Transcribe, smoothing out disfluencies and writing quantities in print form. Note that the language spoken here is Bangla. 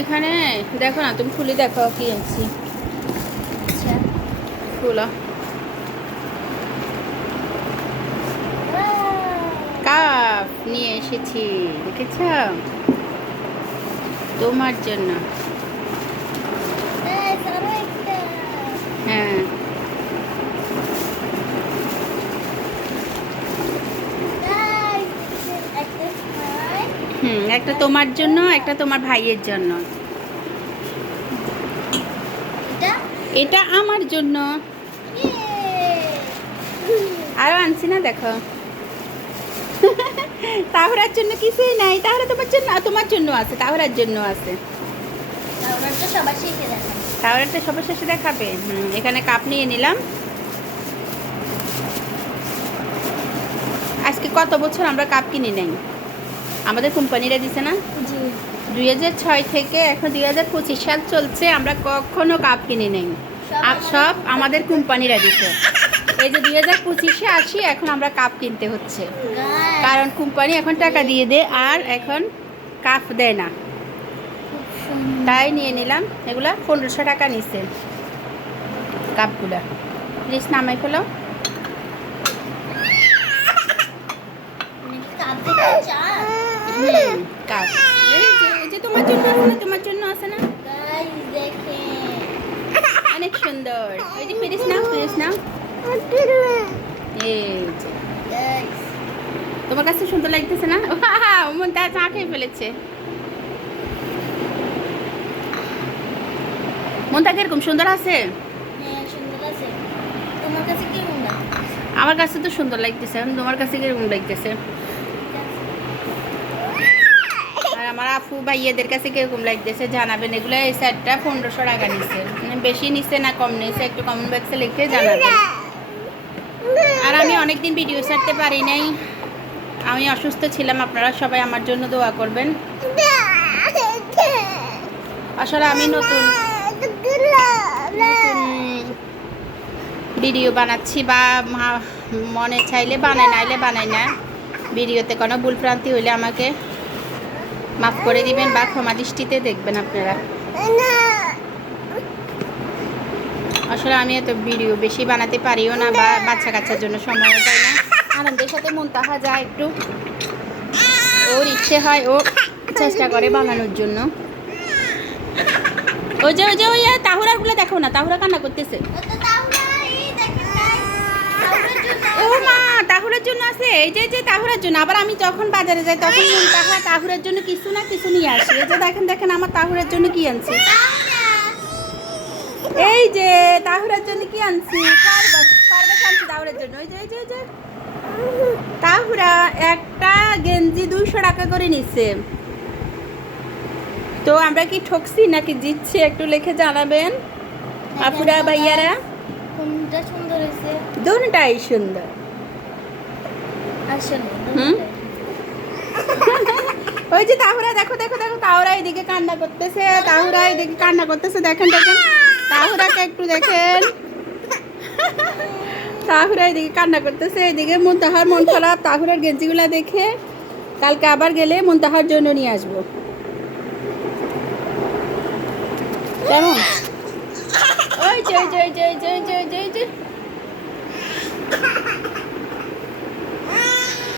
এখানে দেখো না, তুমি খুলে দেখো কি আনছি। খোলা কাপ নিয়ে এসেছি, দেখেছ, তোমার জন্য। হ্যাঁ, একটা তোমার জন্য, একটা তোমার ভাইয়ের জন্য। এটা আমার জন্য। আরো আনছি না, দেখো। তাহরার জন্য কিছুই নাই, তাহরা তোমার জন্য, তোমার জন্য আছে, তাহরার জন্য আছে। তাহরা তো সবার শেষে দেখাবে। এখানে কাপ নিয়ে নিলাম। আজকে কত বছর আমরা কাপ কিনি নাই, আমাদের কোম্পানিরা দিছে না। 2006 থেকে এখন 2025 সাল চলছে, আমরা কখনো কাপ কিনি নেই। আর সব আমাদের কোম্পানিরা দিছে। এই যে 2025-এ আসি, এখন আমরা কাপ কিনতে হচ্ছে, কারণ কোম্পানি এখন টাকা দিয়ে দেয় আর এখন কাপ দেয় না। তাই নিয়ে নিলাম। এগুলা 1500 টাকা নিছে কাপগুলা। প্লিজ নামাই ফেলো। কাপ এই যে তোমার জন্য আছে না, তোমার জন্য আছে না, অনেক সুন্দর। এই যে ফিরিস নাও, ফিরিস নাও। এই যে তোমার কাছে সুন্দর লাগতেছে না? মন তা চা খেয়ে ফেলেছে। মনটা কিরকম সুন্দর আছে? আমার কাছে তো সুন্দর লাগতেছে, তোমার কাছে কিরকম লাগতেছে? আর আমার আফু ভাইয়াদের কাছে কিরকম লাগতেছে জানাবেন। এগুলো এই সেটটা 1500 টাকা নিচ্ছে, মানে বেশি নিচ্ছে না কম নিচ্ছে, একটু কমেন্ট বক্সে লিখে জানাবেন। আর আমি অনেকদিন ভিডিও ছাড়তে পারি নাই, আমি অসুস্থ ছিলাম। আপনারা সবাই আমার জন্য দোয়া করবেন। আসলে আমি নতুন ভিডিও বানাচ্ছি, বা মনে চাইলে বানাই, নাইলে বানাই না। ভিডিওতে কোনো ভুলভ্রান্তি হইলে আমাকে মাফ করে দিবেন বা ক্ষমা দৃষ্টিতে দেখবেন আপনারা। আসলে আমি এত ভিডিও বেশি বানাতে পারিও না, বা বাচ্চা কাচ্চার জন্য সময়ও পাই না। আনন্দের সাথে মুনতাহা যায় একটু, ওর ইচ্ছে হয়, ও চেষ্টা করে বানানোর জন্য। ওই যে ওই যে ওই তাহুরাগুলো দেখো না, তাহুরা কান্না করতেছে। ও মা, তাহুরার জন্য আছে। এই যে যে তাহুরার জন্য। আবার আমি যখন বাজারে যাই তখন মুনতাহা তাহুরার জন্য কিছু না কিছু নিয়ে আসি। এই যে দেখেন দেখেন আমার তাহুরার জন্য কি আনছি। এই যে তাহুরার জন্য কি আনছি, খরগোশ আনছি তাহুরার জন্য। ওই যে এই যে এই যে তাহুরা একটা গেঞ্জি 200 টাকা করে নিচ্ছে। তো আমরা কি ঠকছি নাকি জিতছি, একটু লিখে জানাবেন আপুরা ভাইয়ারা। কোনটা সুন্দর হয়েছে? দুটোটাই সুন্দর। আসলে ওই যে তাহুরা, দেখো দেখো দেখো, তাহুরা এদিকে কান্না করতেছে, তাহুরা এদিকে কান্না করতেছে। দেখেন দেখেন তাহুরাকে একটু দেখেন, তাহুরা এদিকে কান্না করতেছে, এদিকে মুনতাহার মন খারাপ। তাহুরার গেঞ্জিগুলা দেখে কালকে আবার গেলে মুনতাহার জন্য নিয়ে আসবো। কেমন? ওই যে ওই যে ওই যে ওই যে ওই যে ওই যে